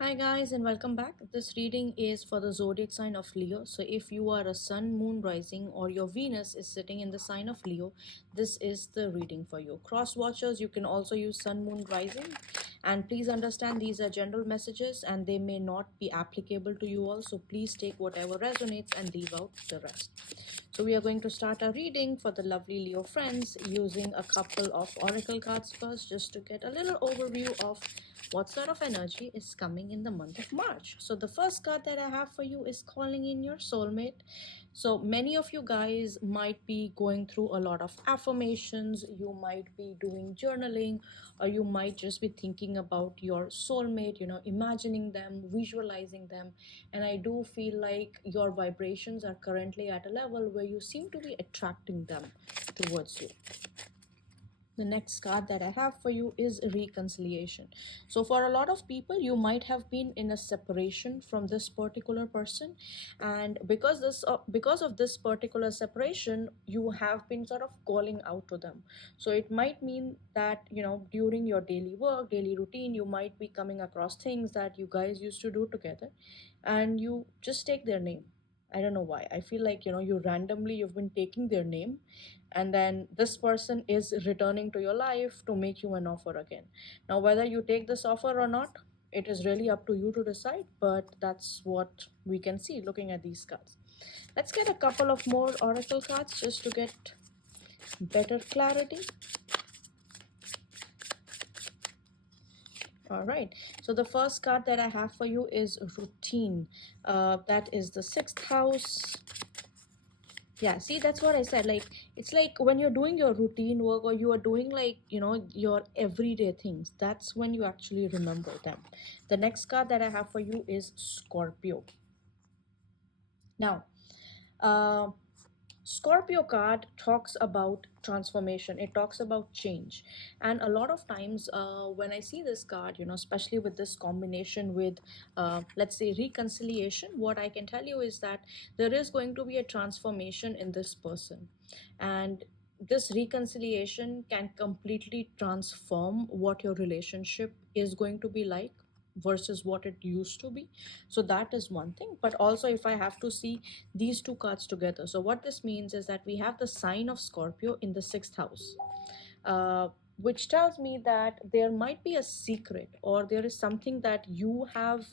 Hi guys and welcome back. This reading is for the zodiac sign of Leo. So if you are a sun, moon, rising or your Venus is sitting in the sign of Leo, this is the reading for you. Cross watchers, you can also use sun, moon, rising. And please understand these are general messages and they may not be applicable to you all. So please take whatever resonates and leave out the rest. So we are going to start our reading for the lovely Leo friends using a couple of oracle cards first, just to get a little overview of what sort of energy is coming in the month of March. So the first card that I have for you is calling in your soulmate. So many of you guys might be going through a lot of affirmations, you might be doing journaling, or you might just be thinking about your soulmate, imagining them, visualizing them. And I do feel like your vibrations are currently at a level where you seem to be attracting them towards you. The next card that I have for you is reconciliation. So for a lot of people, you might have been in a separation from this particular person, and because of this particular separation, you have been sort of calling out to them. So it might mean that during your daily work, daily routine, you might be coming across things that you guys used to do together, and you just take their name. I don't know why. I feel like you've been taking their name, and then this person is returning to your life to make you an offer again. Now whether you take this offer or not, it is really up to you to decide, but that's what we can see looking at these cards. Let's get a couple of more oracle cards just to get better clarity. All right, so the first card that I have for you is routine. That is the sixth house. Yeah, see, that's what I said. Like, it's like when you're doing your routine work, or you are doing, like, your everyday things, that's when you actually remember them. The next card that I have for you is Scorpio. Now, uh, Scorpio card talks about transformation. It talks about change. And a lot of times when I see this card, especially with this combination with, let's say, reconciliation, what I can tell you is that there is going to be a transformation in this person. And this reconciliation can completely transform what your relationship is going to be like versus what it used to be. So that is one thing. But also, if I have to see these two cards together, so what this means is that we have the sign of Scorpio in the sixth house, which tells me that there might be a secret, or there is something that you have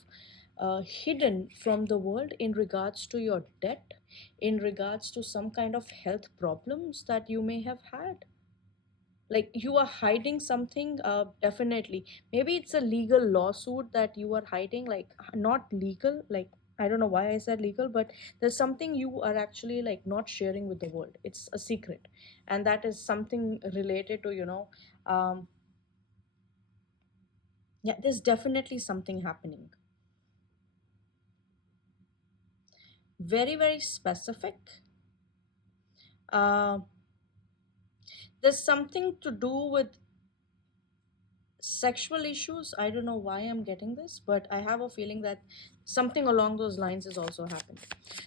hidden from the world in regards to your debt, in regards to some kind of health problems that you may have had. Like, you are hiding something. Definitely, maybe it's a legal lawsuit that you are hiding, like, not legal, like, I don't know why I said legal, but there's something you are actually, like, not sharing with the world. It's a secret, and that is something related to yeah, there's definitely something happening, very very specific. uh, there's something to do with sexual issues. I don't know why I'm getting this, but I have a feeling that something along those lines is also happening.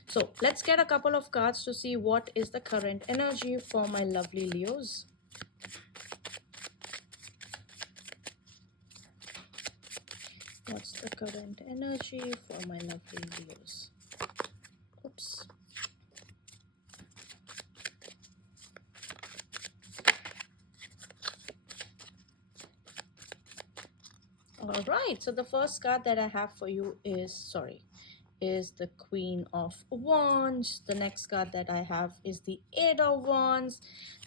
So let's get a couple of cards to see what is the current energy for my lovely Leos. What's the current energy for my lovely Leos? Oops. All right, so the first card that I have for you is the Queen of Wands. The next card that I have is the Eight of Wands.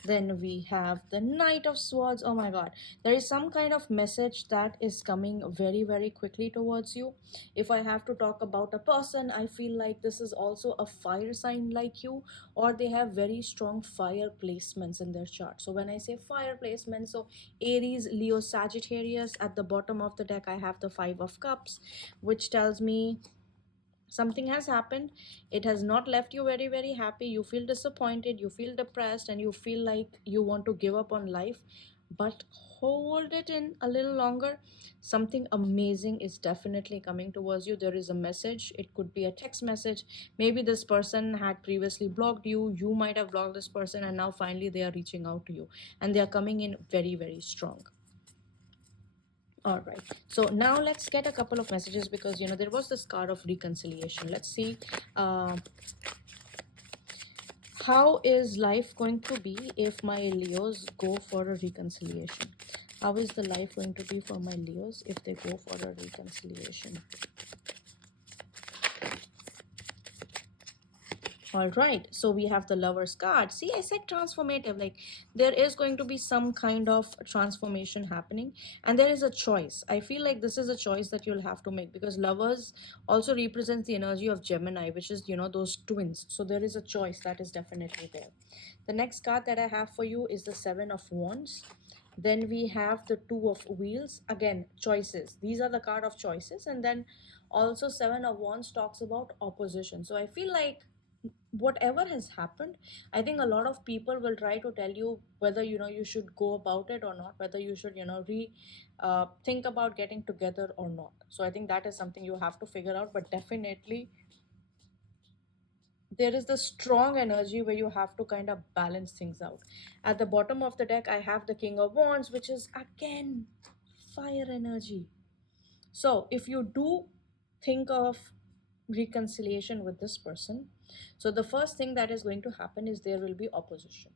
Then we have the Knight of Swords. Oh my god, there is some kind of message that is coming very very quickly towards you. If I have to talk about a person, I feel like this is also a fire sign like you, or they have very strong fire placements in their chart. So when I say fire placement, so Aries, Leo, Sagittarius. At the bottom of the deck I have the Five of Cups, which tells me something has happened. It has not left you very very happy. You feel disappointed, you feel depressed, and you feel like you want to give up on life. But hold it in a little longer. Something amazing is definitely coming towards you. There is a message. It could be a text message. Maybe this person had previously blocked you, you might have blocked this person, and now finally they are reaching out to you, and they are coming in very very strong. All right. So now let's get a couple of messages because there was this card of reconciliation. Let's see uh, how is life going to be if my Leos go for a reconciliation. How is the life going to be for my Leos if they go for a reconciliation? All right, so we have the Lover's card. See, I said transformative. Like, there is going to be some kind of transformation happening, and there is a choice. I feel like this is a choice that you'll have to make because Lovers also represents the energy of Gemini, which is, those twins. So there is a choice that is definitely there. The next card that I have for you is the Seven of Wands. Then we have the Two of Wheels. Again, choices. These are the card of choices. And then also Seven of Wands talks about opposition. So I feel like whatever has happened, I think a lot of people will try to tell you whether you should go about it or not, whether you should think about getting together or not. So I think that is something you have to figure out, but definitely there is the strong energy where you have to kind of balance things out. At the bottom of the deck, I have the King of Wands, which is again fire energy. So if you do think of reconciliation with this person, so the first thing that is going to happen is there will be opposition.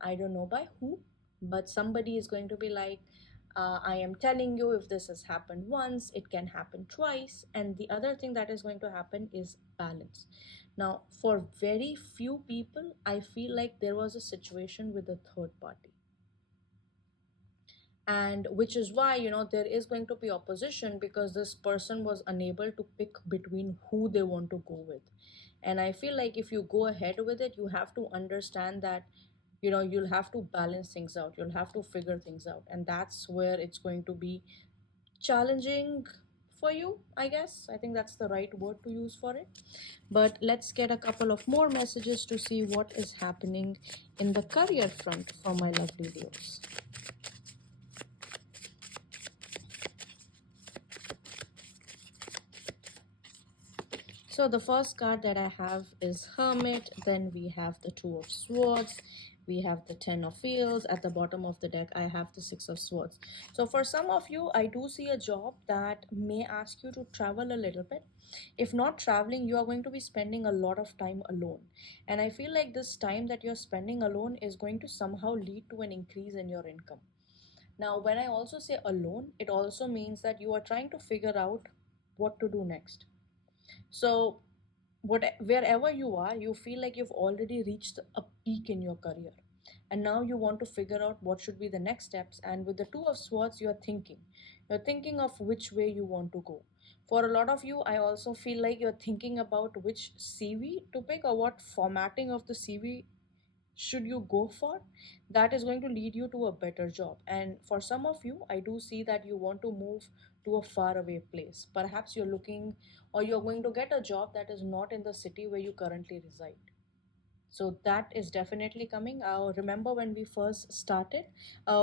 I don't know by who, but somebody is going to be like, I am telling you, if this has happened once, it can happen twice. And the other thing that is going to happen is balance. Now, for very few people, I feel like there was a situation with a third party, and which is why there is going to be opposition because this person was unable to pick between who they want to go with. And I feel like if you go ahead with it, you have to understand that you'll have to balance things out, you'll have to figure things out, and that's where it's going to be challenging for you, I guess. I think that's the right word to use for it. But let's get a couple of more messages to see what is happening in the career front for my lovely Leos. So the first card that I have is Hermit, then we have the Two of Swords, we have the Ten of Wheels. At the bottom of the deck, I have the Six of Swords. So for some of you, I do see a job that may ask you to travel a little bit. If not traveling, you are going to be spending a lot of time alone. And I feel like this time that you're spending alone is going to somehow lead to an increase in your income. Now, when I also say alone, it also means that you are trying to figure out what to do next. So wherever you are, you feel like you've already reached a peak in your career, and now you want to figure out what should be the next steps. And with the Two of Swords, you're thinking of which way you want to go. For a lot of you, I also feel like you're thinking about which CV to pick or what formatting of the CV should you go for. That is going to lead you to a better job. And for some of you, I do see that you want to move to a far away place. Perhaps you're looking, or you're going to get a job that is not in the city where you currently reside. So that is definitely coming. Remember when we first started,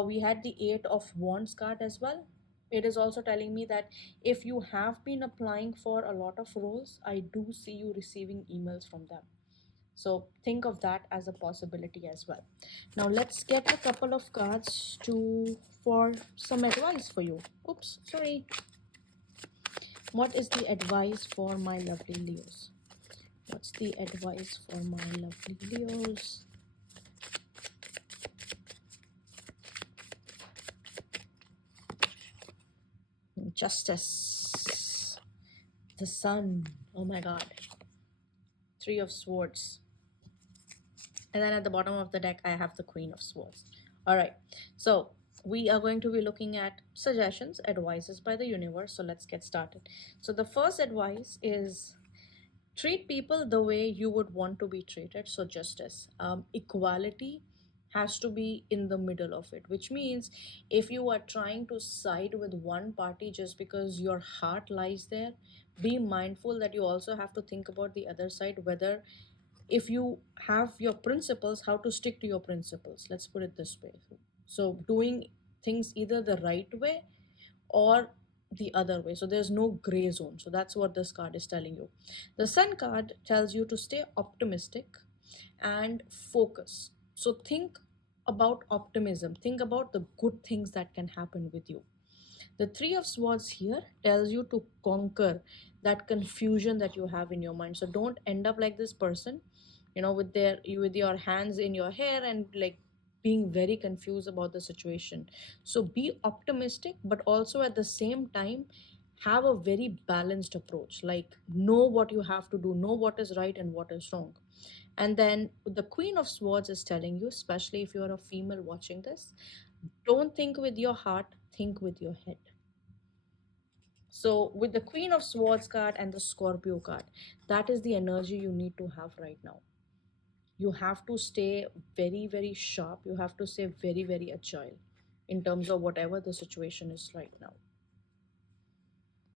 we had the Eight of Wands card as well. It is also telling me that if you have been applying for a lot of roles, I do see you receiving emails from them. So think of that as a possibility as well. Now let's get a couple of cards to for some advice for you. Oops, sorry. What is the advice for my lovely Leos? What's the advice for my lovely Leos? Justice. The Sun. Oh my god. Three of Swords. And then at the bottom of the deck, I have the Queen of Swords. All right. So we are going to be looking at suggestions, advices by the universe. So let's get started. So the first advice is treat people the way you would want to be treated. So justice, equality has to be in the middle of it, which means if you are trying to side with one party just because your heart lies there, be mindful that you also have to think about the other side, whether if you have your principles, how to stick to your principles. Let's put it this way. So doing things either the right way or the other way. So there's no gray zone. So that's what this card is telling you. The Sun card tells you to stay optimistic and focus. So think about optimism, think about the good things that can happen with you. The Three of Swords here tells you to conquer that confusion that you have in your mind. So don't end up like this person, with your hands in your hair and like being very confused about the situation. So be optimistic, but also at the same time have a very balanced approach. Like know what you have to do, know what is right and what is wrong. And then the Queen of Swords is telling you, especially if you're a female watching this, don't think with your heart, think with your head. So, with the Queen of Swords card and the Scorpio card, that is the energy you need to have right now. You have to stay very, very sharp. You have to stay very, very agile in terms of whatever the situation is right now.